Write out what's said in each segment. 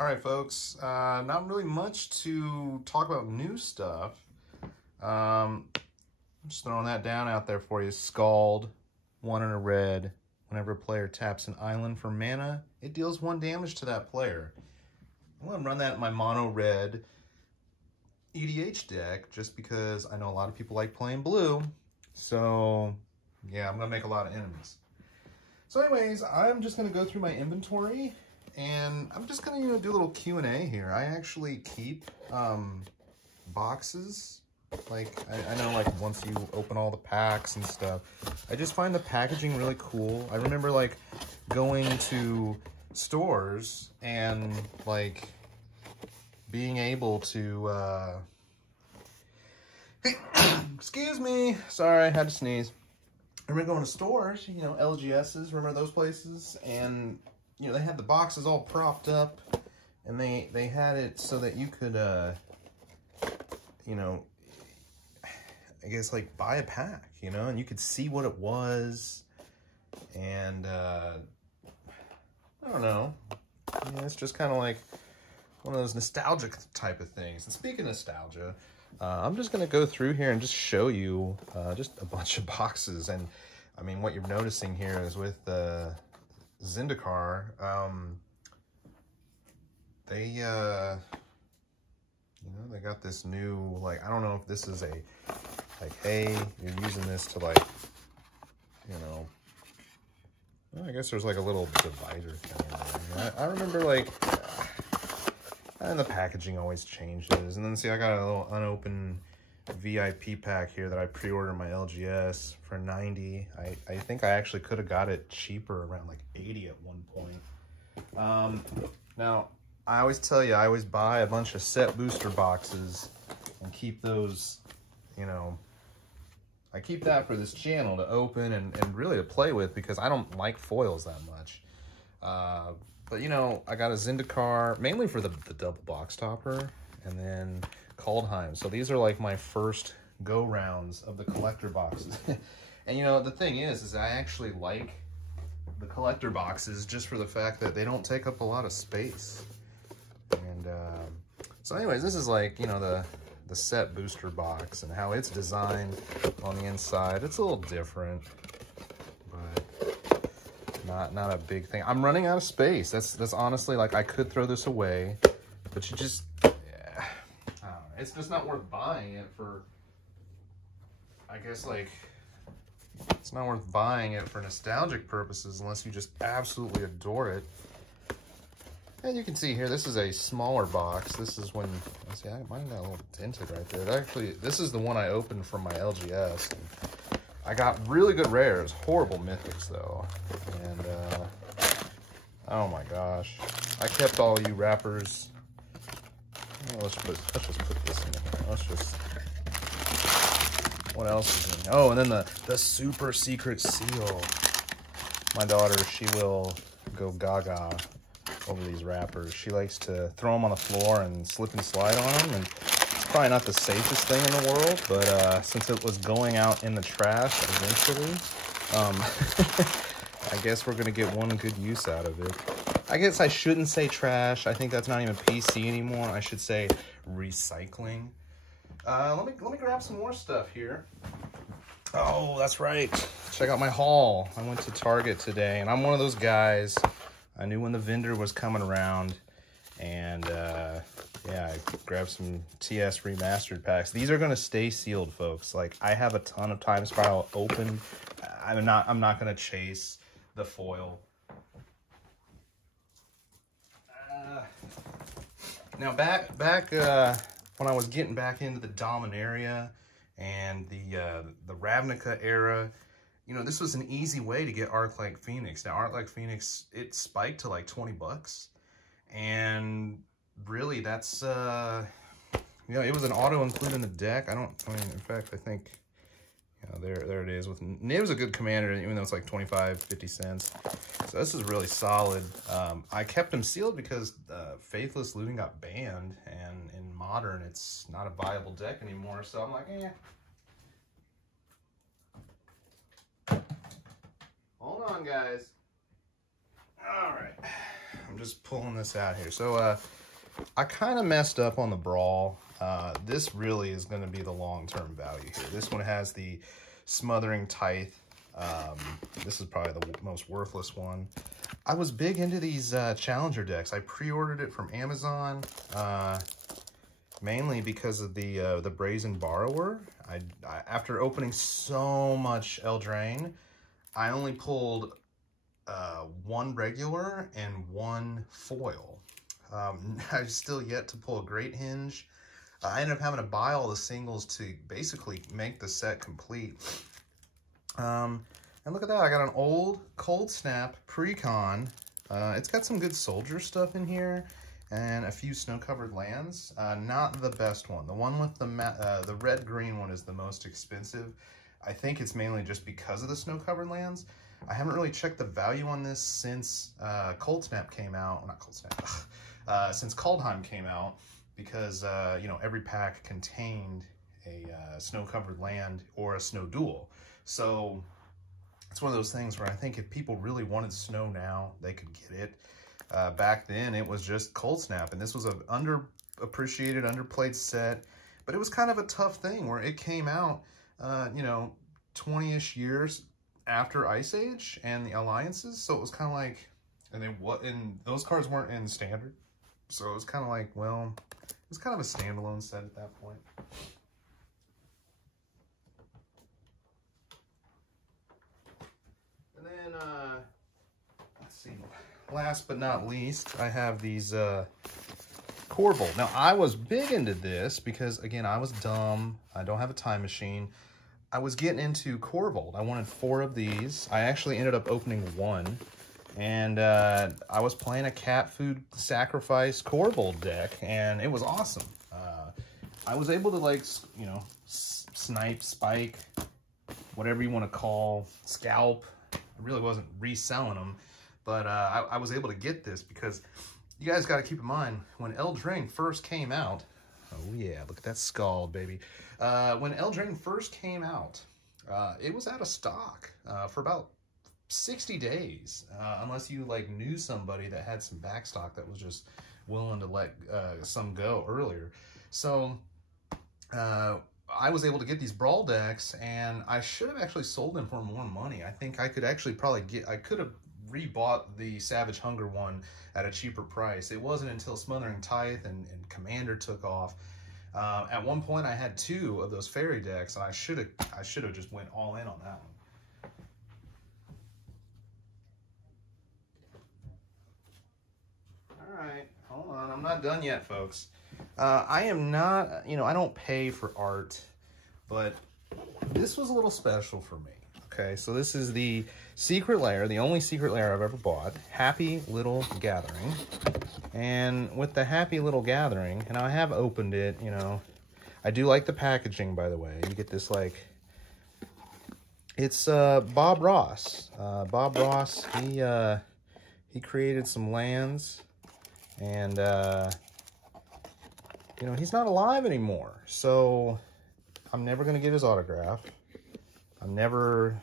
All right, folks, not really much to talk about new stuff. I'm just throwing that down out there for you. Scald, 1 and a red. Whenever a player taps an island for mana, it deals 1 damage to that player. I'm going to run that in my mono red EDH deck just because I know a lot of people like playing blue. So, yeah, I'm going to make a lot of enemies. So anyways, I'm just going to go through my inventory. And I'm just gonna do a little Q&A here. I actually keep boxes. Like, I know, like, once you open all the packs and stuff, I just find the packaging really cool. I remember, like, going to stores and, like, being able to, excuse me, sorry, I had to sneeze. I remember going to stores, you know, LGS's, remember those places? And you know, they had the boxes all propped up, and they had it so that you could, you know, I guess, like, buy a pack, you know, and you could see what it was, and, I don't know, yeah, it's just kind of like one of those nostalgic type of things. And speaking of nostalgia, I'm just going to go through here and just show you just a bunch of boxes, and, I mean, what you're noticing here is with Zendikar, they, you know, they got this new, like, I don't know if this is a, like, hey, you're using this to, like, you know, well, I guess there's, like, a little divider thing in there. I remember, like, and the packaging always changes. And then, see, I got a little unopened VIP pack here that I pre-ordered my LGS for 90. I think I actually could have got it cheaper, around like 80 at one point. Now, I always tell you, I always buy a bunch of set booster boxes and keep those, you know, I keep that for this channel to open and really to play with, because I don't like foils that much. But, you know, I got a Zendikar, mainly for the double box topper, and then Kaldheim. So these are like my first go-rounds of the collector boxes. And, you know, the thing is I actually like the collector boxes just for the fact that they don't take up a lot of space. And so anyways, this is like, you know, the set booster box and how it's designed on the inside. It's a little different, but not a big thing. I'm running out of space. That's honestly, like, I could throw this away, but you just, it's just not worth buying it for, I guess, like, it's not worth buying it for nostalgic purposes unless you just absolutely adore it. And you can see here, this is a smaller box. This is when, see, mine got a little dented right there. Actually, this is the one I opened from my LGS. And I got really good rares, horrible mythics though. And, oh my gosh. I kept all you wrappers. Let's just put this in here. Let's just, what else is in here? Oh, and then the super secret seal. My daughter, she will go gaga over these wrappers. She likes to throw them on the floor and slip and slide on them, and it's probably not the safest thing in the world, but since it was going out in the trash eventually, I guess we're gonna get one good use out of it. I guess I shouldn't say trash. I think that's not even PC anymore. I should say recycling. Let me grab some more stuff here. Oh, that's right. Check out my haul. I went to Target today, and I'm one of those guys. I knew when the vendor was coming around, and yeah, I grabbed some TS remastered packs. These are gonna stay sealed, folks. Like, I have a ton of Time Spiral open. I'm not gonna chase the foil. Now back when I was getting back into the Dominaria and the Ravnica era, you know, this was an easy way to get Arclight Phoenix. Now, Arclight Phoenix, it spiked to like 20 bucks. And really, that's, you know, it was an auto include in the deck. In fact, I think, you know, there it is. Nib's a good commander, even though it's like 25, 50 cents. So this is really solid. I kept them sealed because Faithless Looting got banned, and in Modern, it's not a viable deck anymore. So I'm like, eh. Hold on, guys. All right, I'm just pulling this out here. So I kind of messed up on the Brawl. This really is going to be the long-term value here. This one has the Smothering Tithe. This is probably the most worthless one. I was big into these Challenger decks. I pre-ordered it from Amazon, mainly because of the Brazen Borrower. I after opening so much Eldraine, I only pulled one regular and one foil. I've still yet to pull a Great Hinge. I ended up having to buy all the singles to basically make the set complete. And look at that, I got an old Cold Snap Precon. It's got some good soldier stuff in here and a few snow-covered lands. Not the best one. The one with the red-green one is the most expensive. I think it's mainly just because of the snow-covered lands. I haven't really checked the value on this since Cold Snap came out. Well, not Cold Snap. Since Kaldheim came out, because you know, every pack contained a snow-covered land or a snow duel. So it's one of those things where I think if people really wanted snow now, they could get it. Back then, it was just Cold Snap, and this was an underappreciated, underplayed set. But it was kind of a tough thing where it came out, you know, 20-ish years after Ice Age and the Alliances. So it was kind of like, and those cards weren't in Standard. So it was kind of like, well, it was kind of a standalone set at that point. And then, let's see, last but not least, I have these Corvold. Now, I was big into this because, again, I was dumb. I don't have a time machine. I was getting into Corvold. I wanted 4 of these. I actually ended up opening 1. And I was playing a cat food sacrifice Corvold deck, and it was awesome. I was able to, like, you know, snipe, spike, whatever you want to call, scalp. I really wasn't reselling them, but I was able to get this because you guys got to keep in mind, when Eldraine first came out, oh yeah, look at that Scald, baby. When Eldraine first came out, it was out of stock for about 60 days, unless you like knew somebody that had some backstock that was just willing to let some go earlier. So I was able to get these Brawl decks, and I should have actually sold them for more money. I think I could actually probably I could have rebought the Savage Hunger one at a cheaper price. It wasn't until Smothering Tithe and Commander took off. At one point, I had 2 of those fairy decks, and I should have just went all in on that one. All right, hold on. I'm not done yet, folks. I am not, you know, I don't pay for art, but this was a little special for me. Okay, so this is the Secret Lair, the only Secret Lair I've ever bought, Happy Little Gathering. And with the Happy Little Gathering, and I have opened it, you know, I do like the packaging, by the way. You get this, like, it's Bob Ross. Bob Ross, he created some lands, and, you know, he's not alive anymore. So I'm never going to get his autograph. I'm never,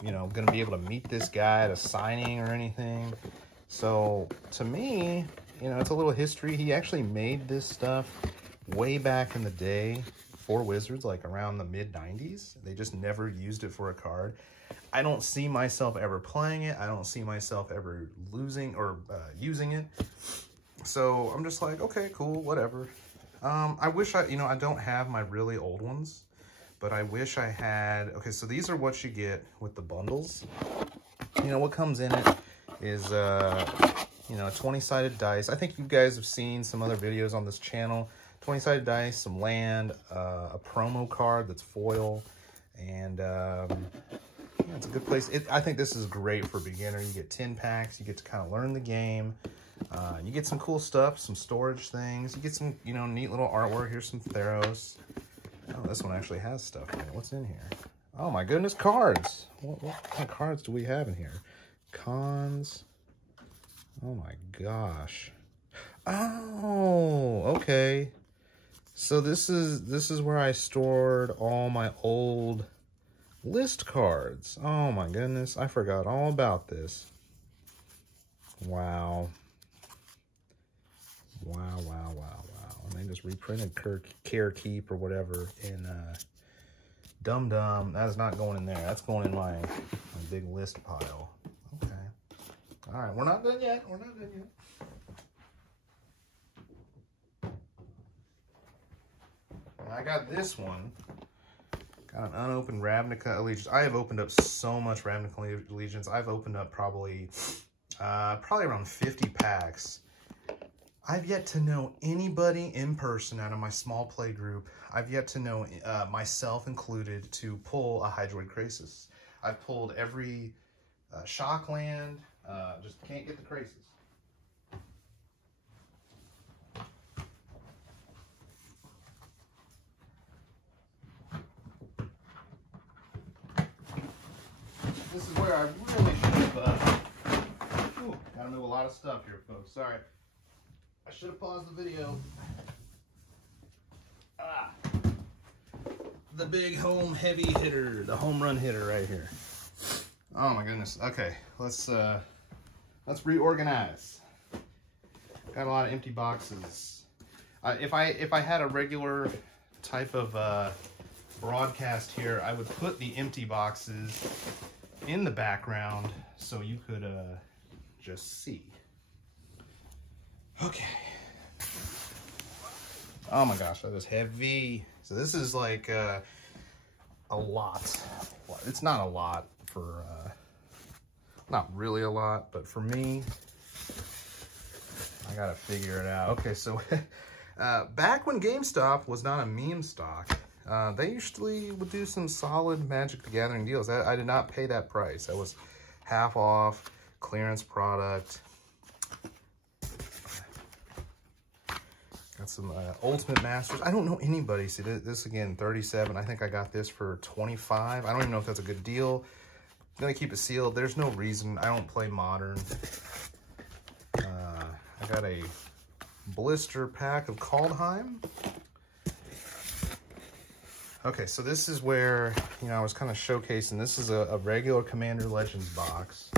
you know, going to be able to meet this guy at a signing or anything. So to me, you know, it's a little history. He actually made this stuff way back in the day for Wizards, like around the mid-90s. They just never used it for a card. I don't see myself ever playing it. I don't see myself ever losing or using it. So I'm just like, okay, cool, whatever. I wish you know, I don't have my really old ones, but I wish I had. Okay, so these are what you get with the bundles. You know, what comes in it is, you know, 20-sided dice. I think you guys have seen some other videos on this channel. 20-sided dice, some land, a promo card that's foil, and yeah, it's a good place. I think this is great for beginner. You get 10 packs. You get to kind of learn the game. You get some cool stuff, some storage things. You get some, you know, neat little artwork. Here's some Theros. Oh, this one actually has stuff in it. What's in here? Oh my goodness, cards. What kind of cards do we have in here? Cons. Oh my gosh. Oh, okay. So this is where I stored all my old list cards. Oh my goodness, I forgot all about this. Wow. Wow, wow, wow, wow. And they just reprinted Care Keep or whatever in Dum Dum. That is not going in there. That's going in my big list pile. Okay. All right, we're not done yet. We're not done yet. I got this one. Got an unopened Ravnica Allegiance. I have opened up so much Ravnica Allegiance. I've opened up probably around 50 packs. I've yet to know anybody in person out of my small play group. I've yet to know, myself included, to pull a Hydroid Krasis. I've pulled every Shockland, just can't get the Krasis. This is where I really should have, gotta move a lot of stuff here, folks. Sorry. I should have paused the video. The big home heavy hitter, the home run hitter right here. Oh my goodness. Okay, let's reorganize. Got a lot of empty boxes. If I had a regular type of broadcast here, I would put the empty boxes in the background so you could just see. Okay. Oh my gosh, that is heavy. So this is like a lot. It's not a lot for, not really a lot, but for me, I gotta figure it out. Okay, so back when GameStop was not a meme stock, they usually would do some solid Magic the Gathering deals. I did not pay that price. That was half off, clearance product. Got some Ultimate Masters. I don't know anybody. See, this again, 37. I think I got this for 25. I don't even know if that's a good deal. I'm gonna keep it sealed. There's no reason. I don't play Modern. I got a blister pack of Kaldheim. Okay, so this is where, you know, I was kind of showcasing. This is a regular Commander Legends box.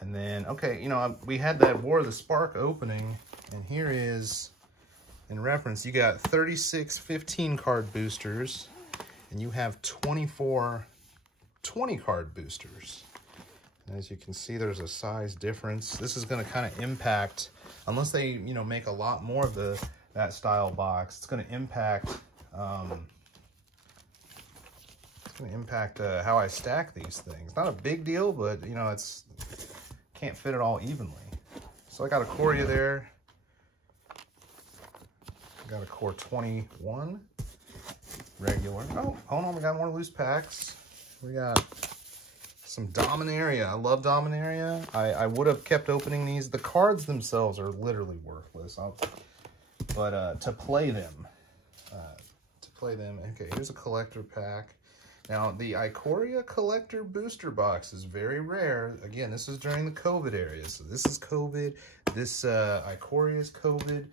And then, okay, you know, we had that War of the Spark opening, and here is, in reference, you got 36 15 card boosters, and you have 24 20 card boosters. And as you can see, there's a size difference. This is going to kind of impact, unless they, you know, make a lot more of that style box, it's going to impact how I stack these things. Not a big deal, but you know, can't fit it all evenly. So I got a Ikoria there. Got a Core 21 regular. Oh, hold on, we got more loose packs. We got some Dominaria. I love Dominaria. I would have kept opening these. The cards themselves are literally worthless. But to play them, okay, here's a collector pack. Now, the Ikoria collector booster box is very rare. Again, this is during the COVID area. So this is COVID. This Ikoria is COVID.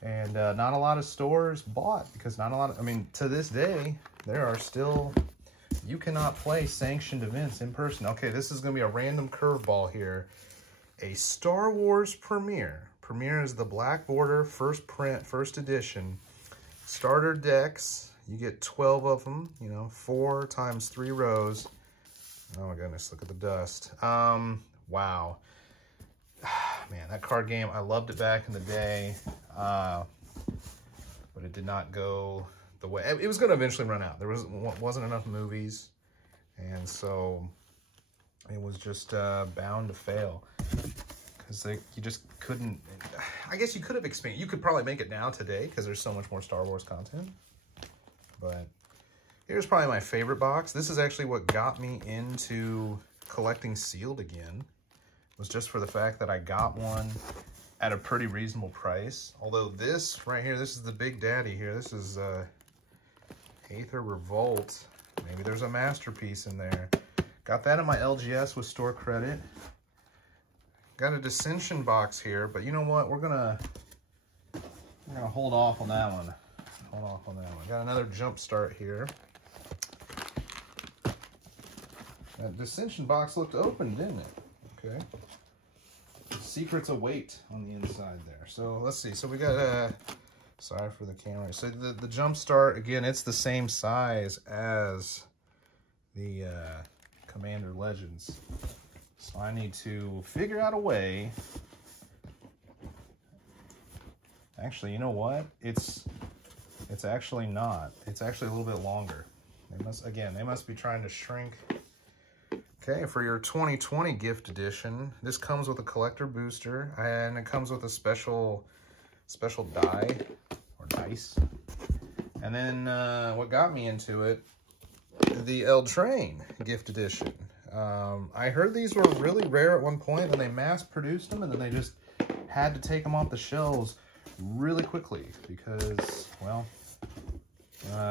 And not a lot of stores bought, because not a lot of, I mean, to this day, there are still, you cannot play sanctioned events in person. Okay, this is going to be a random curveball here. A Star Wars Premiere. Premiere is the black border, first print, first edition. Starter decks. You get 12 of them, you know, 4 times 3 rows. Oh my goodness, look at the dust. Wow. Man, that card game, I loved it back in the day. But it did not go the way, it was going to eventually run out. There wasn't enough movies. And so it was just bound to fail. Because you just couldn't, I guess you could have expanded. You could probably make it now today because there's so much more Star Wars content. But here's probably my favorite box. This is actually what got me into collecting sealed again. It was just for the fact that I got one at a pretty reasonable price. Although this right here, this is the big daddy here. This is Aether Revolt. Maybe there's a masterpiece in there. Got that in my LGS with store credit. Got a Dissension box here, but you know what? We're gonna hold off on that one. Hold off on that one. Got another Jump Start here. That Dissension box looked open, didn't it? Okay. secrets await on the inside there. So let's see. So we got sorry for the camera. So the Jump Start, again, it's the same size as the Commander Legends. So I need to figure out a way. Actually, you know what? It's actually not. It's actually a little bit longer. They must be trying to shrink. Okay, for your 2020 gift edition, this comes with a collector booster, and it comes with a special die, or dice. And then what got me into it, the Eldraine gift edition. I heard these were really rare at one point, and they mass-produced them, and then they just had to take them off the shelves really quickly because, well,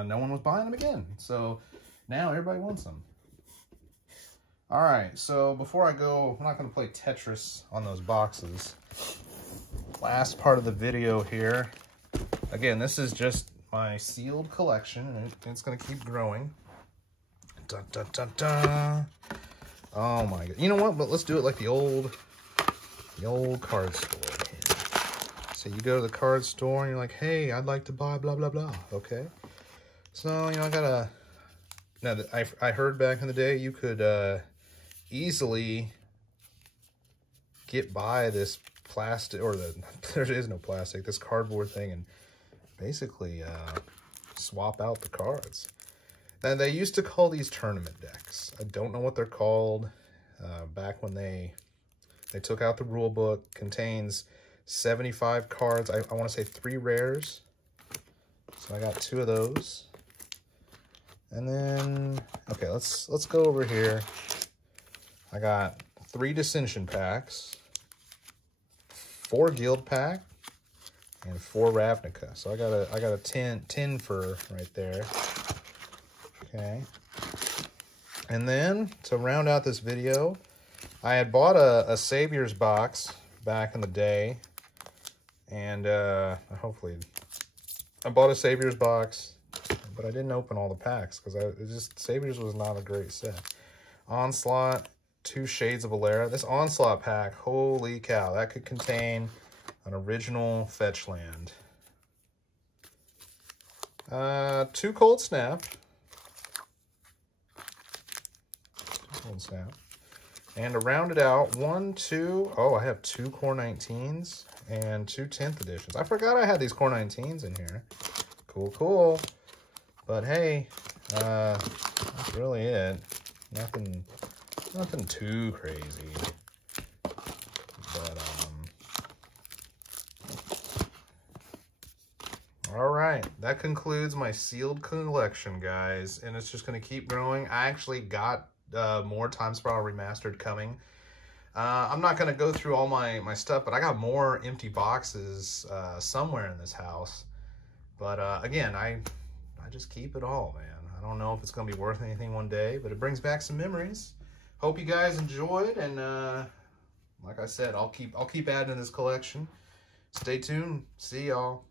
no one was buying them again. So now everybody wants them. All right, so before I go, I'm not going to play Tetris on those boxes. Last part of the video here. Again, this is just my sealed collection, and it's going to keep growing. Dun, dun, dun, dun. Oh my god! You know what? But let's do it like the old card store. So you go to the card store and you're like, "Hey, I'd like to buy blah blah blah." Okay. So I gotta. Now I heard back in the day you could easily get by this plastic, or there is no plastic, this cardboard thing, and basically swap out the cards. Now they used to call these tournament decks. I don't know what they're called. Back when they took out the rule book, contains 75 cards. I want to say 3 rares. So I got 2 of those. And then, okay, let's go over here. I got 3 Dissension packs, 4 Guild pack, and 4 Ravnica. So I got a 10 for right there. Okay. And then to round out this video, I had bought a Savior's box back in the day, and hopefully I bought a Savior's box, but I didn't open all the packs because Savior's was not a great set. Onslaught, 2 Shades of Alera. This Onslaught pack, holy cow, that could contain an original fetch land. 2 Cold Snap. And to round it out, 1, 2, oh, I have 2 Core 19s and 2 10th editions. I forgot I had these Core 19s in here. Cool, cool. But hey, that's really it. Nothing too crazy. But, all right, that concludes my sealed collection, guys, and it's just going to keep growing. I actually got more Time Spiral Remastered coming. I'm not going to go through all my stuff, but I got more empty boxes somewhere in this house. But again, I just keep it all, man. I don't know if it's going to be worth anything one day, but it brings back some memories. Hope you guys enjoyed, and like I said, I'll keep adding to this collection. Stay tuned. See y'all.